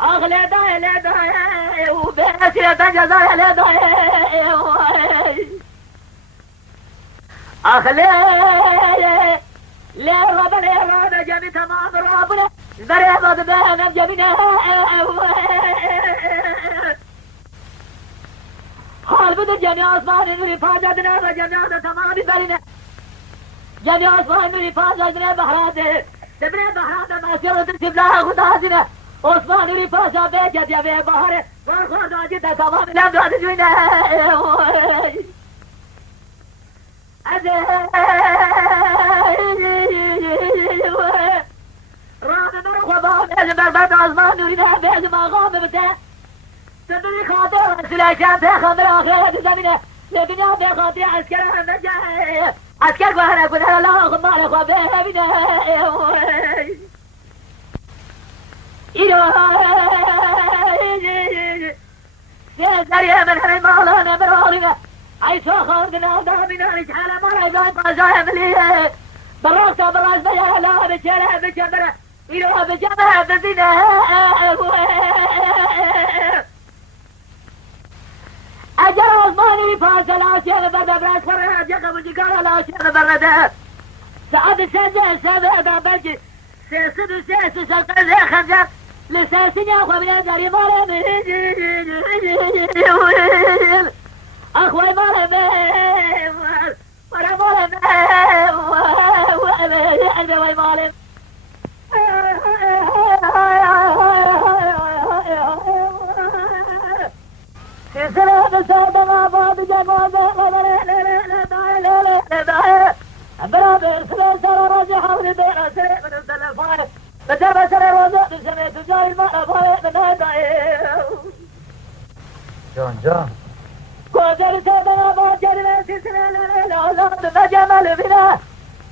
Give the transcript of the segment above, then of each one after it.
أغلى داي لا داي وبأسير تنجزاي لا داي أغلى لا رب لا رب جمي تمام ربنا بريبض بهم جمينا حال بدر جميع أصبحنا نوري فاجدنا وجميعنا تمام برنا جميع أصبحنا نوري فاجدنا بحراته تبني بحراته ما سيرت تبلاها خدازنا أصبحنا نوري فاجا بيجد يا بيه بحره وخرد عجدها تمام لم دعد جوينا رابع مرخوة بهم يجب بربط أصبحنا نوري بيه ما غام بته تدري خاطر سلاحان تاخذ الآخرة زمينه لبنا بخاطر عسكر مجا عسكر وأنا أقول أنا لا أخذ مالك وبيه بنا سيزري من هاي مالنا من أهلنا عيسى خاردنا دامنا رجحنا مرة زايد قزايا مليه براك براك بيا لا بجرة بجبرة إلى بجبرة بزنا أجل عثماني فاز لا شيء برد براس فرها جاك وجيكارا لا شيء برد سعد سجى سبع بلجي سيسد سيس شلقة زي خنجر لسيسين يا أخوة من الداري مالي أخوة مالي مرة مالي مالي سلام سادة بعض جماعة برابر سلام سلام راجع حول بين سلام من التلفون بدر سلام وزق سميت جاي الماء فايق من هذا جان كوزر سادة بعض جماعة سلام لا لا جمال بنا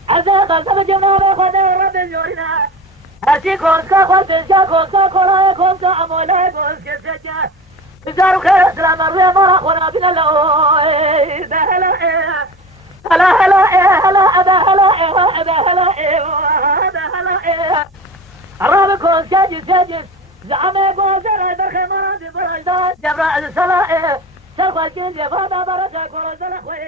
عزاق سب جمال خدا رب جورنا هرشي كونسكا خالبسكا كونسكا كولا كونسكا أمولا كونسكا سجا زارو خير السلام عليكم ورحمة الله وبركاته هلا هلا هلا هلا هلا هلا عربكم ساجس زعما بوزر برخمرة برجدان جبرا السلا سرقة الجندي فاضا بركة كل زلخوي